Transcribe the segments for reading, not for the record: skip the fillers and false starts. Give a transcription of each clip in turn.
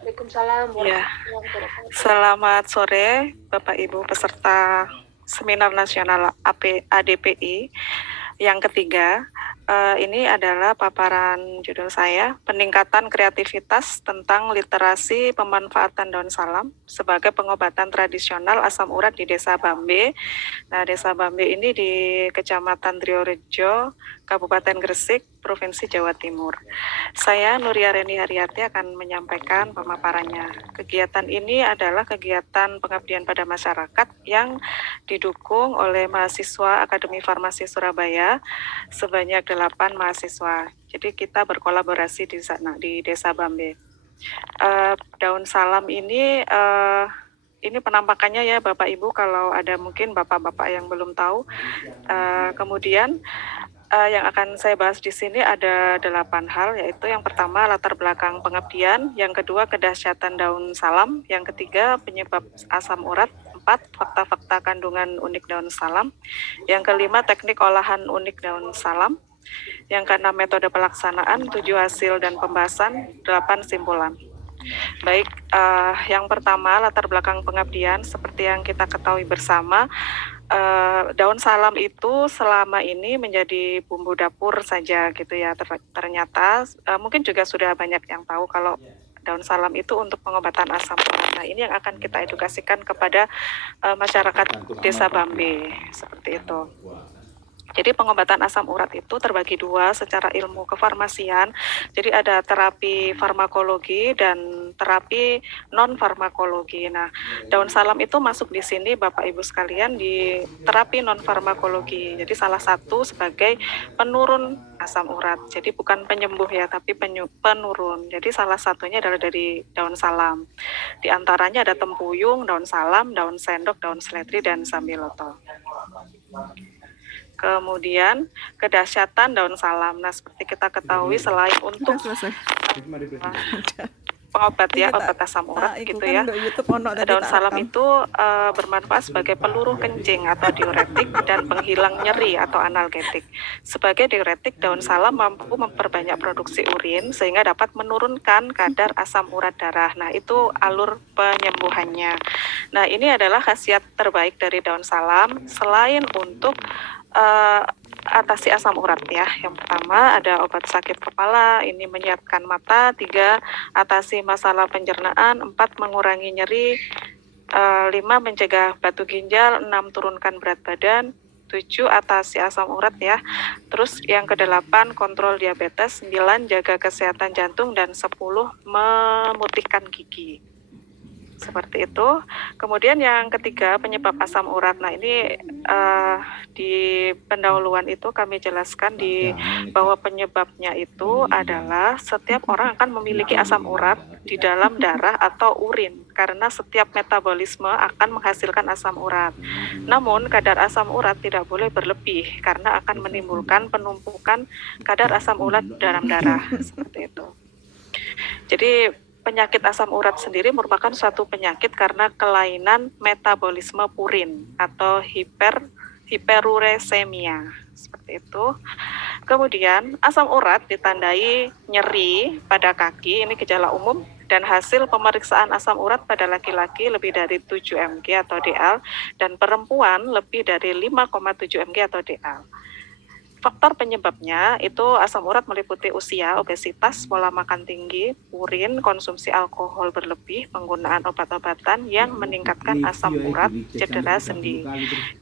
Waalaikumsalam Ya, warahmatullahi wabarakatuh. selamat sore Bapak Ibu peserta Seminar Nasional ADPI yang ketiga. Ini adalah paparan judul saya, peningkatan kreativitas tentang literasi pemanfaatan daun salam sebagai pengobatan tradisional asam urat di Desa Bambe. Nah, Desa Bambe ini di Kecamatan Triorejo, Kabupaten Gresik, Provinsi Jawa Timur. Saya Nuria Reni Haryati akan menyampaikan pemaparannya. Kegiatan ini adalah kegiatan pengabdian pada masyarakat yang didukung oleh mahasiswa Akademi Farmasi Surabaya sebanyak 8 mahasiswa. Jadi kita berkolaborasi di sana di Desa Bambe. Daun salam ini penampakannya ya Bapak Ibu, kalau ada mungkin Bapak-Bapak yang belum tahu. Kemudian yang akan saya bahas di sini ada 8 hal, yaitu yang pertama latar belakang pengabdian, yang kedua kedahsyatan daun salam, yang ketiga penyebab asam urat, 4 fakta-fakta kandungan unik daun salam, yang kelima teknik olahan unik daun salam, yang keenam metode pelaksanaan, 7 hasil dan pembahasan, 8 simpulan. Baik, yang pertama latar belakang pengabdian. Seperti yang kita ketahui bersama, daun salam itu selama ini menjadi bumbu dapur saja gitu ya. Ternyata mungkin juga sudah banyak yang tahu kalau daun salam itu untuk pengobatan asam urat. Nah, ini yang akan kita edukasikan kepada masyarakat Desa Bambe, seperti itu. Jadi pengobatan asam urat itu terbagi dua secara ilmu kefarmasian. Jadi ada terapi farmakologi dan terapi non farmakologi. Nah, daun salam itu masuk di sini Bapak Ibu sekalian di terapi non farmakologi. Jadi salah satu sebagai penurun asam urat. Jadi bukan penyembuh ya, tapi penurun. Jadi salah satunya adalah dari daun salam. Di antaranya ada tempuyung, daun salam, daun sendok, daun seledri, dan sambiloto. Kemudian kedahsyatan daun salam. Nah, seperti kita ketahui selain untuk pengobat ya, obat asam urat gitu ya. Daun salam itu bermanfaat sebagai peluru kencing atau diuretik dan penghilang nyeri atau analgetik. Sebagai diuretik, daun salam mampu memperbanyak produksi urin sehingga dapat menurunkan kadar asam urat darah. Nah, itu alur penyembuhannya. Nah, ini adalah khasiat terbaik dari daun salam selain untuk atasi asam urat ya. Yang pertama ada obat sakit kepala, ini menyehatkan mata. 3, atasi masalah pencernaan. 4, mengurangi nyeri. 5, mencegah batu ginjal. 6, turunkan berat badan. 7, atasi asam urat ya. Terus yang ke-8, kontrol diabetes. 9, jaga kesehatan jantung. Dan 10, memutihkan gigi. Seperti itu. Kemudian yang ketiga, penyebab asam urat. Nah, ini di pendahuluan itu kami jelaskan bahwa penyebabnya itu adalah setiap orang akan memiliki asam urat di dalam darah atau urin karena setiap metabolisme akan menghasilkan asam urat. Namun kadar asam urat tidak boleh berlebih karena akan menimbulkan penumpukan kadar asam urat dalam darah. Seperti itu. Jadi penyakit asam urat sendiri merupakan suatu penyakit karena kelainan metabolisme purin atau hiperuresemia, seperti itu. Kemudian asam urat ditandai nyeri pada kaki, ini gejala umum, dan hasil pemeriksaan asam urat pada laki-laki lebih dari 7 mg atau DL dan perempuan lebih dari 5,7 mg atau DL. Faktor penyebabnya itu asam urat meliputi usia, obesitas, pola makan tinggi, urin, konsumsi alkohol berlebih, penggunaan obat-obatan yang meningkatkan asam urat, cedera sendi.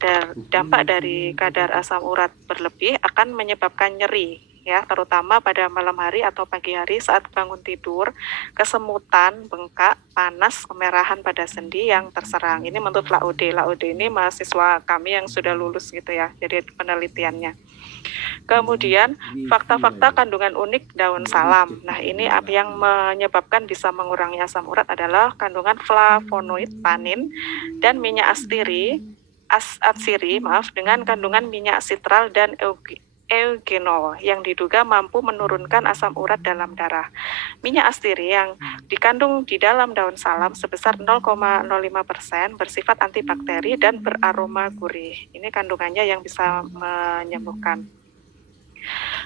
Dan dampak dari kadar asam urat berlebih akan menyebabkan nyeri, ya, terutama pada malam hari atau pagi hari saat bangun tidur, kesemutan, bengkak, panas, kemerahan pada sendi yang terserang. Ini menurut Laude. Laude ini mahasiswa kami yang sudah lulus gitu ya, jadi penelitiannya. Kemudian fakta-fakta kandungan unik daun salam. Nah, ini yang menyebabkan bisa mengurangi asam urat adalah kandungan flavonoid, tanin, dan minyak atsiri dengan kandungan minyak sitral dan eugenol yang diduga mampu menurunkan asam urat dalam darah. Minyak atsiri yang dikandung di dalam daun salam sebesar 0,05% bersifat antibakteri dan beraroma gurih. Ini kandungannya yang bisa menyembuhkan.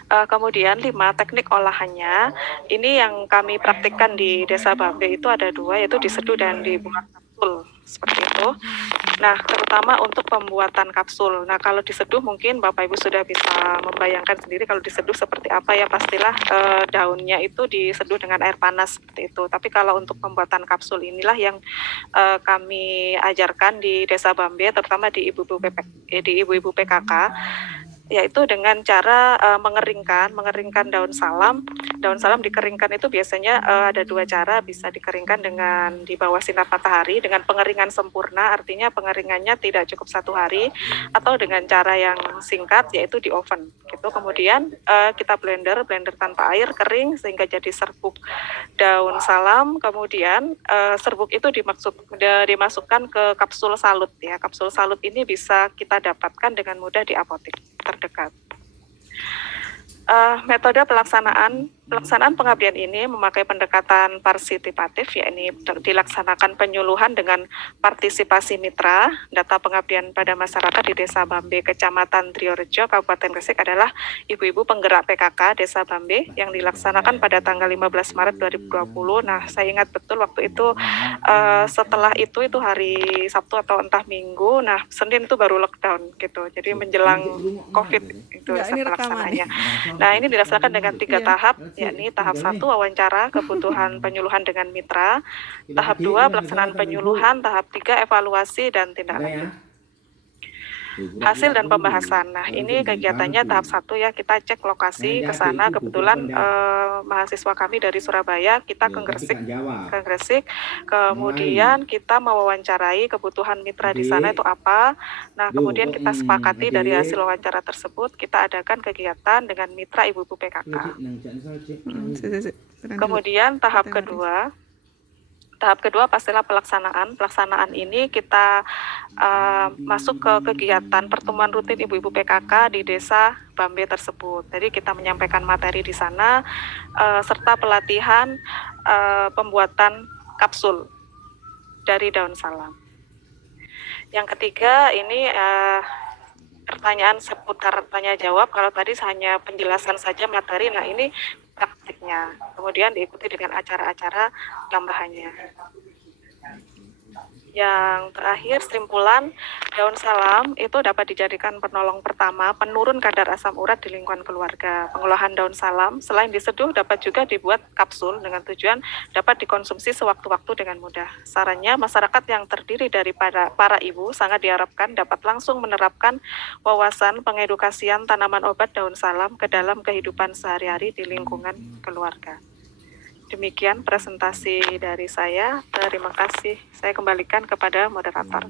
Kemudian 5 teknik olahannya. Ini yang kami praktikkan di Desa Bambe itu ada 2, yaitu diseduh dan dibuat kapsul seperti itu. Nah, terutama untuk pembuatan kapsul. Nah, kalau diseduh mungkin Bapak Ibu sudah bisa membayangkan sendiri kalau diseduh seperti apa ya, pastilah daunnya itu diseduh dengan air panas seperti itu. Tapi kalau untuk pembuatan kapsul inilah yang kami ajarkan di Desa Bambe, terutama di ibu-ibu PKK, yaitu dengan cara mengeringkan daun salam. Daun salam dikeringkan itu biasanya ada 2 cara, bisa dikeringkan dengan di bawah sinar matahari dengan pengeringan sempurna, artinya pengeringannya tidak cukup 1 hari, atau dengan cara yang singkat yaitu di oven gitu. Kemudian kita blender tanpa air, kering sehingga jadi serbuk daun salam. Kemudian serbuk itu dimasukkan ke kapsul salut ya. Kapsul salut ini bisa kita dapatkan dengan mudah di apotek terdekat. Metode pelaksanaan pengabdian ini memakai pendekatan partisipatif, yakni dilaksanakan penyuluhan dengan partisipasi mitra. Data pengabdian pada masyarakat di Desa Bambe, Kecamatan Triorejo, Kabupaten Gresik adalah ibu-ibu penggerak PKK Desa Bambe yang dilaksanakan pada tanggal 15 Maret 2020. Nah, saya ingat betul waktu itu setelah itu hari Sabtu atau entah Minggu. Nah, Senin itu baru lockdown gitu. Jadi menjelang COVID itu pelaksanaannya. Nah, ini dilaksanakan dengan 3 tahap, yakni tahap 1 wawancara kebutuhan penyuluhan dengan mitra, tahap 2 pelaksanaan penyuluhan, tahap 3 evaluasi dan tindak lanjut. Hasil dan pembahasan. Nah, ini kegiatannya tahap 1 ya, kita cek lokasi ke sana. Kebetulan mahasiswa kami dari Surabaya, kita ke Gresik. Kemudian kita mewawancarai kebutuhan mitra di sana itu apa. Nah, kemudian kita sepakati dari hasil wawancara tersebut, kita adakan kegiatan dengan mitra ibu-ibu PKK. Kemudian tahap kedua pastilah pelaksanaan. Pelaksanaan ini kita masuk ke kegiatan pertemuan rutin ibu-ibu PKK di Desa Bambe tersebut. Jadi kita menyampaikan materi di sana serta pelatihan pembuatan kapsul dari daun salam. Yang ketiga ini pertanyaan seputar tanya jawab. Kalau tadi hanya penjelasan saja materi, nah ini praktiknya. Kemudian diikuti dengan acara-acara tambahannya. Yang terakhir, simpulan, daun salam itu dapat dijadikan penolong pertama penurun kadar asam urat di lingkungan keluarga. Pengolahan daun salam selain diseduh dapat juga dibuat kapsul dengan tujuan dapat dikonsumsi sewaktu-waktu dengan mudah. Sarannya, masyarakat yang terdiri dari para ibu sangat diharapkan dapat langsung menerapkan wawasan pengedukasian tanaman obat daun salam ke dalam kehidupan sehari-hari di lingkungan keluarga. Demikian presentasi dari saya. Terima kasih. Saya kembalikan kepada moderator.